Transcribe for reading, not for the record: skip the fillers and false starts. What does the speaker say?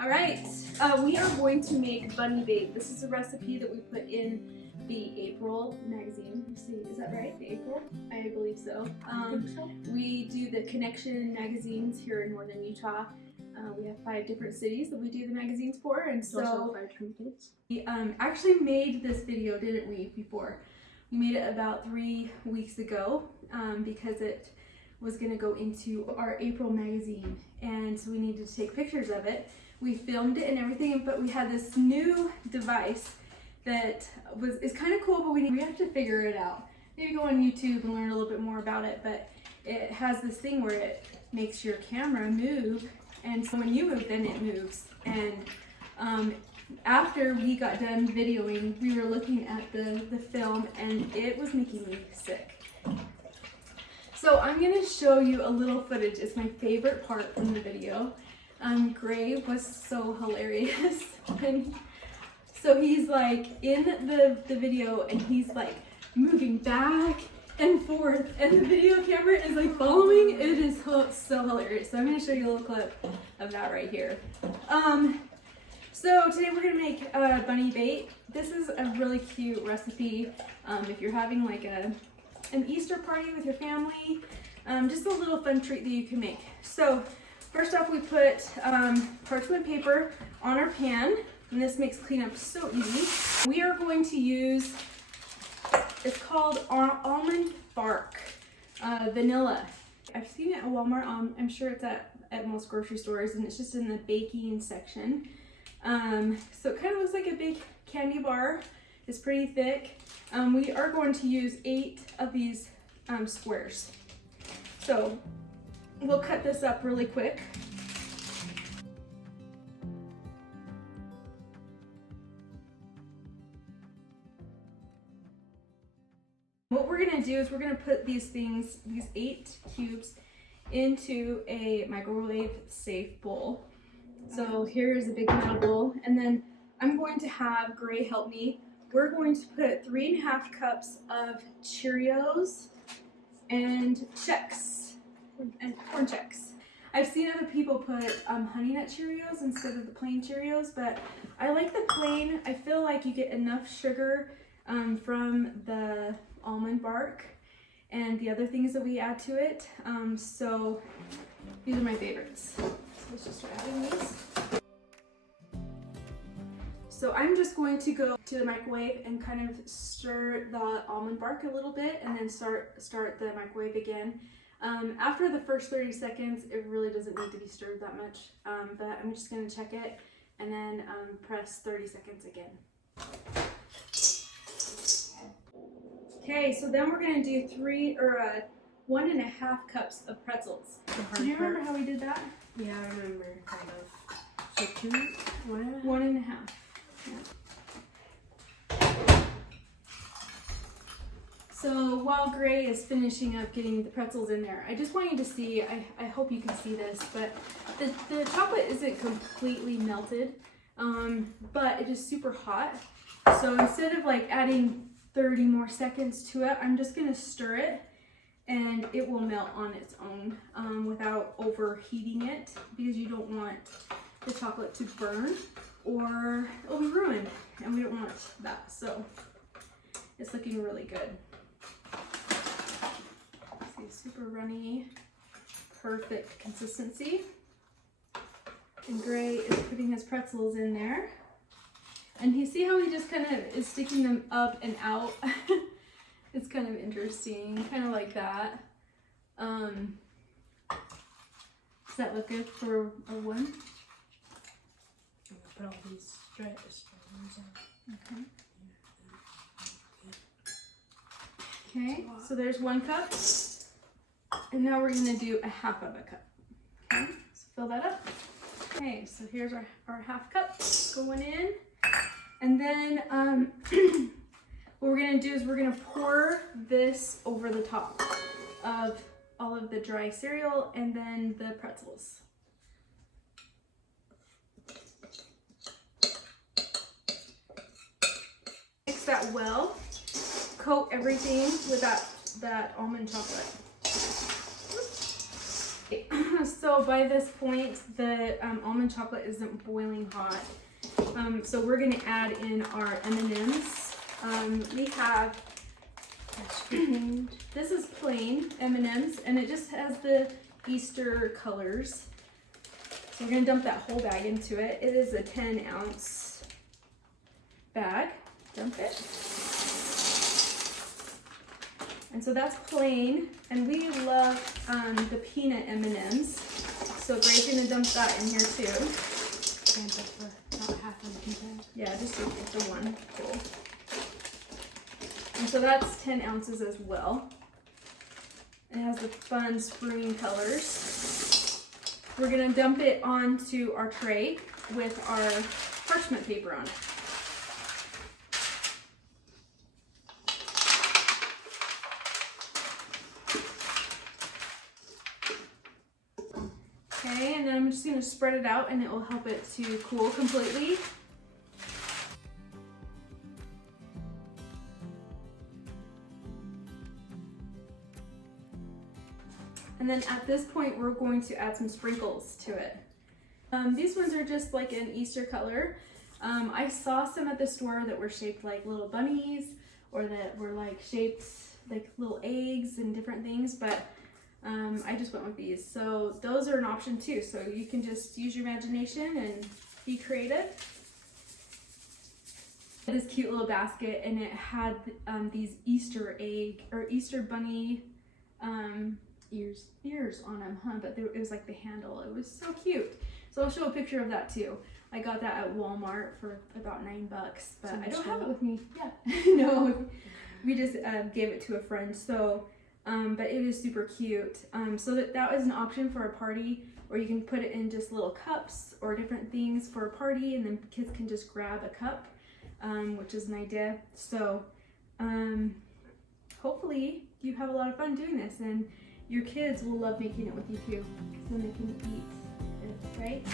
All right, we are going to make bunny bake. This is a recipe that we put in the April magazine. Let's see, is that right? The April? I believe so. I think so. We do the Connection magazines here in northern Utah. We have 5 different cities that we do the magazines for, and so Also 5 different dates. we actually made this video, didn't we, before? We made it about 3 weeks ago because it was going to go into our April magazine, and so we needed to take pictures of it. We filmed it and everything, but we had this new device that is kind of cool, but we have to figure it out. Maybe go on YouTube and learn a little bit more about it, but it has this thing where it makes your camera move, and so when you move, then it moves. And after we got done videoing, we were looking at the film, and it was making me sick. So I'm going to show you a little footage. It's my favorite part from the video. Gray was so hilarious. And so he's like in the video, and he's like moving back and forth, and the video camera is like following. It is so hilarious. So I'm going to show you a little clip of that right here. So today we're going to make bunny bake. This is a really cute recipe if you're having like an Easter party with your family. Just a little fun treat that you can make. So first off, we put parchment paper on our pan, and this makes cleanup so easy. We are going to use, it's called almond bark vanilla. I've seen it at Walmart. I'm sure it's at most grocery stores, and it's just in the baking section. So it kind of looks like a big candy bar. It's pretty thick. We are going to use 8 of these squares. So we'll cut this up really quick. What we're gonna do is we're gonna put these 8 cubes, into a microwave safe bowl. So here's a big metal bowl, and then I'm going to have Gray help me. We're going to put 3.5 cups of Cheerios and Chex, and corn Chex. I've seen other people put Honey Nut Cheerios instead of the plain Cheerios, but I like the plain. I feel like you get enough sugar from the almond bark and the other things that we add to it. So these are my favorites. So let's just start adding these. So I'm just going to go to the microwave and kind of stir the almond bark a little bit, and then start the microwave again. After the first 30 seconds, it really doesn't need to be stirred that much, but I'm just going to check it and then press 30 seconds again. Okay, so then we're going to do 1.5 cups of pretzels. Do you remember how we did that? Yeah, I remember, kind of. So 2, 1.5? 1.5. Yeah. So while Gray is finishing up getting the pretzels in there, I just want you to see, I hope you can see this, but the chocolate isn't completely melted, but it is super hot. So instead of like adding 30 more seconds to it, I'm just gonna stir it, and it will melt on its own without overheating it, because you don't want the chocolate to burn or it'll be ruined, and we don't want that. So it's looking really good. See, super runny, perfect consistency. And Gray is putting his pretzels in there, and you see how he just kind of is sticking them up and out. It's kind of interesting, kind of like that. Does that look good for a 1? Put all these strands on. Okay, so there's 1 cup, and now we're gonna do 1/2 of a cup. Okay, so fill that up. Okay, so here's our 1/2 cup going in, and then what we're gonna do is we're gonna pour this over the top of all of the dry cereal and then the pretzels. Mix that well. Coat everything with that almond chocolate. Okay, So by this point, the almond chocolate isn't boiling hot. So we're gonna add in our M&Ms. We have, this is plain M&Ms, and it just has the Easter colors. So we're gonna dump that whole bag into it. It is a 10-ounce bag. Dump it. And so that's plain, and we love the peanut M&Ms. So Gray's gonna dump that in here too. And just for about half of the container. Yeah, just the one. Cool. And so that's 10 ounces as well. It has the fun spring colors. We're gonna dump it onto our tray with our parchment paper on it. Okay, and then I'm just gonna spread it out and it will help it to cool completely. And then at this point, we're going to add some sprinkles to it. These ones are just like an Easter color. I saw some at the store that were shaped like little bunnies, or that were like shaped like little eggs and different things, but I just went with these. So those are an option too. So you can just use your imagination and be creative. This cute little basket, and it had these Easter egg or Easter bunny ears on them, huh? But it was like the handle. It was so cute. So I'll show a picture of that too. I got that at Walmart for about $9, but So I don't show have it it? with me. Yeah, no, we just gave it to a friend. So, but it is super cute. So that was an option for a party, or you can put it in just little cups or different things for a party, and then kids can just grab a cup, which is an idea. So, hopefully you have a lot of fun doing this, and your kids will love making it with you too, so then they can eat it, right?